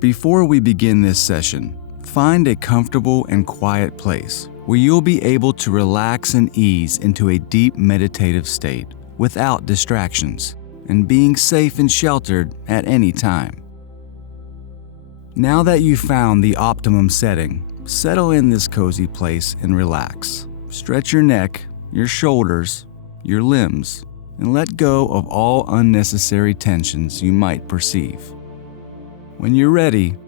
Before we begin this session, find a comfortable and quiet place where you'll be able to relax and ease into a deep meditative state without distractions and being safe and sheltered at any time. Now that you've found the optimum setting, settle in this cozy place and relax. Stretch your neck, your shoulders, your limbs, and let go of all unnecessary tensions you might perceive. When you're ready,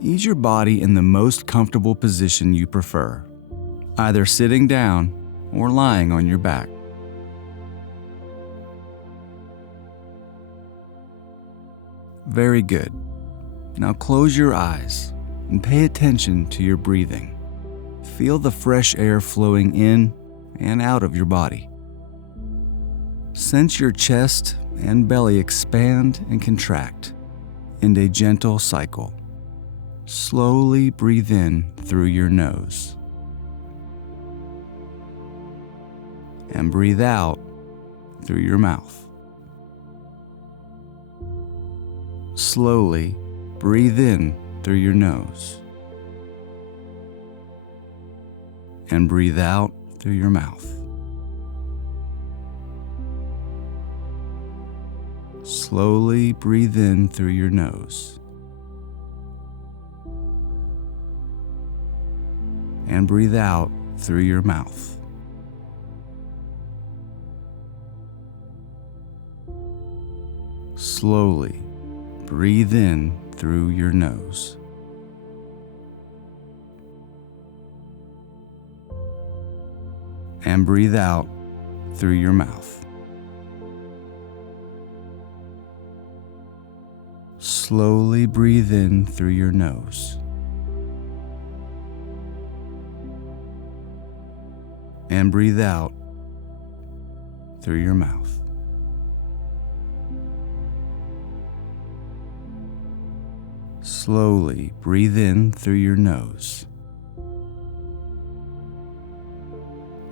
ease your body in the most comfortable position you prefer, either sitting down or lying on your back. Very good. Now close your eyes and pay attention to your breathing. Feel the fresh air flowing in and out of your body. Sense your chest and belly expand and contract in a gentle cycle. Slowly breathe in through your nose and breathe out through your mouth. Slowly breathe in through your nose and breathe out through your mouth. Slowly breathe in through your nose and breathe out through your mouth. Slowly breathe in through your nose and breathe out through your mouth. Slowly breathe in through your nose and breathe out through your mouth. Slowly breathe in through your nose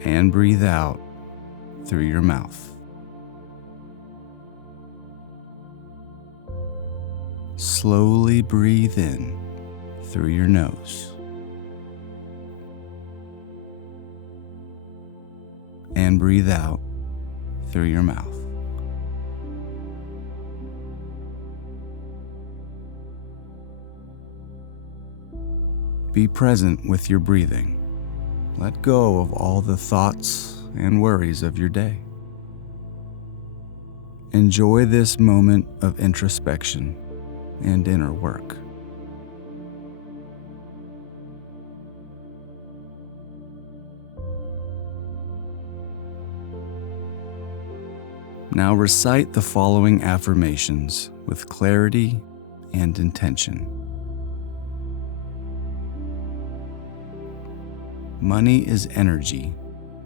and breathe out through your mouth. Slowly breathe in through your nose and breathe out through your mouth. Be present with your breathing. Let go of all the thoughts and worries of your day. Enjoy this moment of introspection and inner work. Now recite the following affirmations with clarity and intention. Money is energy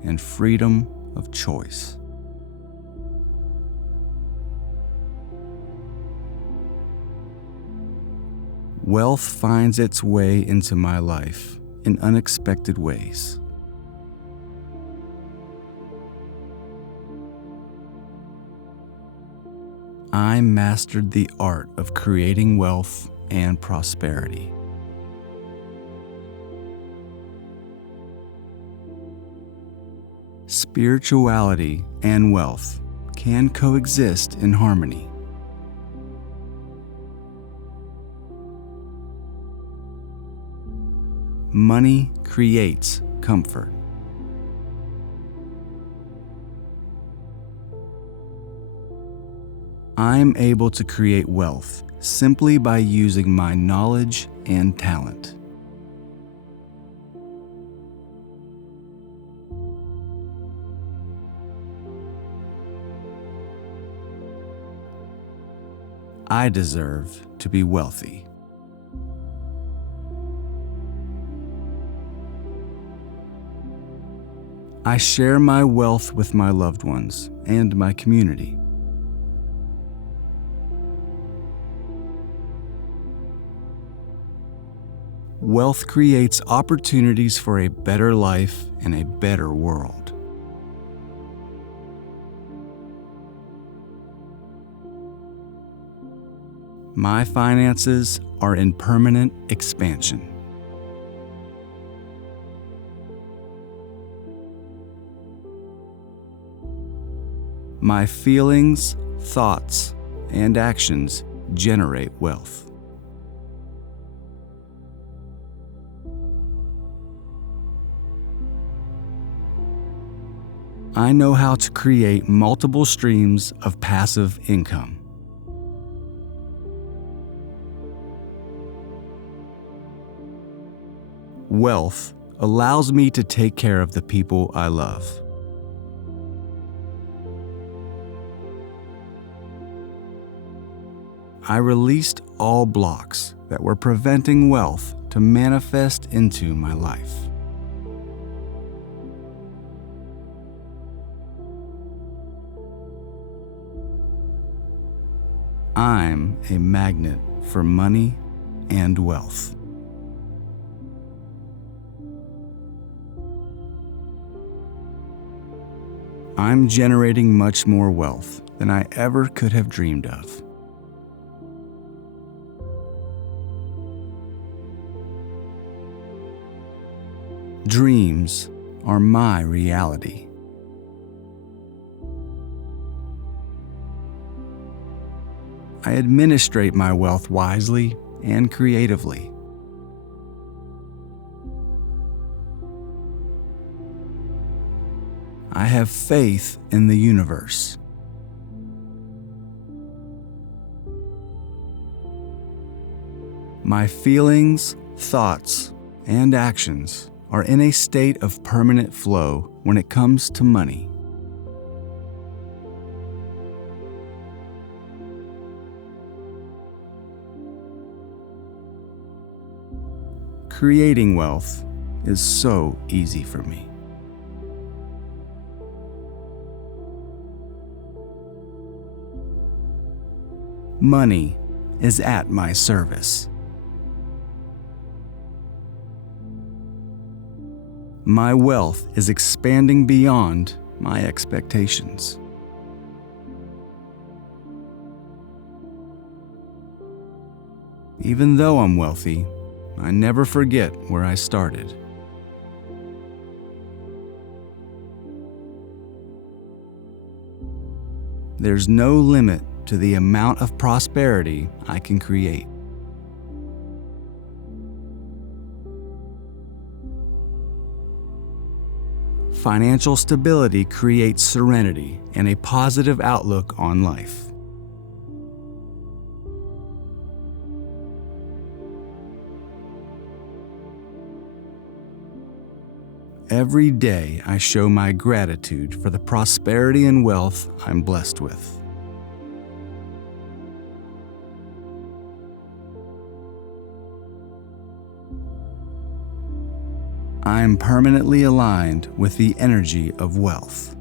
and freedom of choice. Wealth finds its way into my life in unexpected ways. I mastered the art of creating wealth and prosperity. Spirituality and wealth can coexist in harmony. Money creates comfort. I'm able to create wealth simply by using my knowledge and talent. I deserve to be wealthy. I share my wealth with my loved ones and my community. Wealth creates opportunities for a better life and a better world. My finances are in permanent expansion. My feelings, thoughts, and actions generate wealth. I know how to create multiple streams of passive income. Wealth allows me to take care of the people I love. I released all blocks that were preventing wealth to manifest into my life. I'm a magnet for money and wealth. I'm generating much more wealth than I ever could have dreamed of. Dreams are my reality. I administrate my wealth wisely and creatively. I have faith in the universe. My feelings, thoughts, and actions are in a state of permanent flow when it comes to money. Creating wealth is so easy for me. Money is at my service. My wealth is expanding beyond my expectations. Even though I'm wealthy, I never forget where I started. There's no limit to the amount of prosperity I can create. Financial stability creates serenity and a positive outlook on life. Every day I show my gratitude for the prosperity and wealth I'm blessed with. I am permanently aligned with the energy of wealth.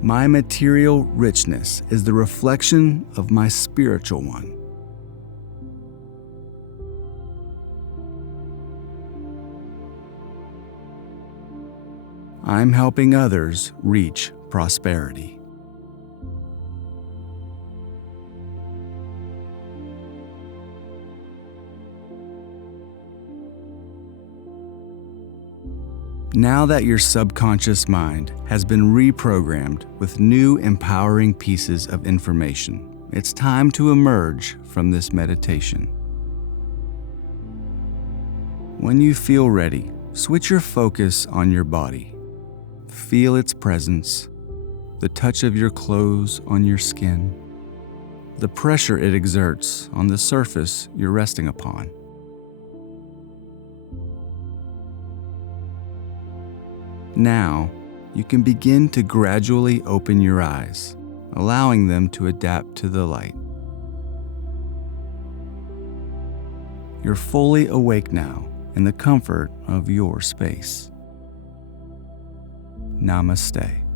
My material richness is the reflection of my spiritual one. I'm helping others reach prosperity. Now that your subconscious mind has been reprogrammed with new empowering pieces of information, it's time to emerge from this meditation. When you feel ready, switch your focus on your body. Feel its presence, the touch of your clothes on your skin, the pressure it exerts on the surface you're resting upon. Now, you can begin to gradually open your eyes, allowing them to adapt to the light. You're fully awake now in the comfort of your space. Namaste.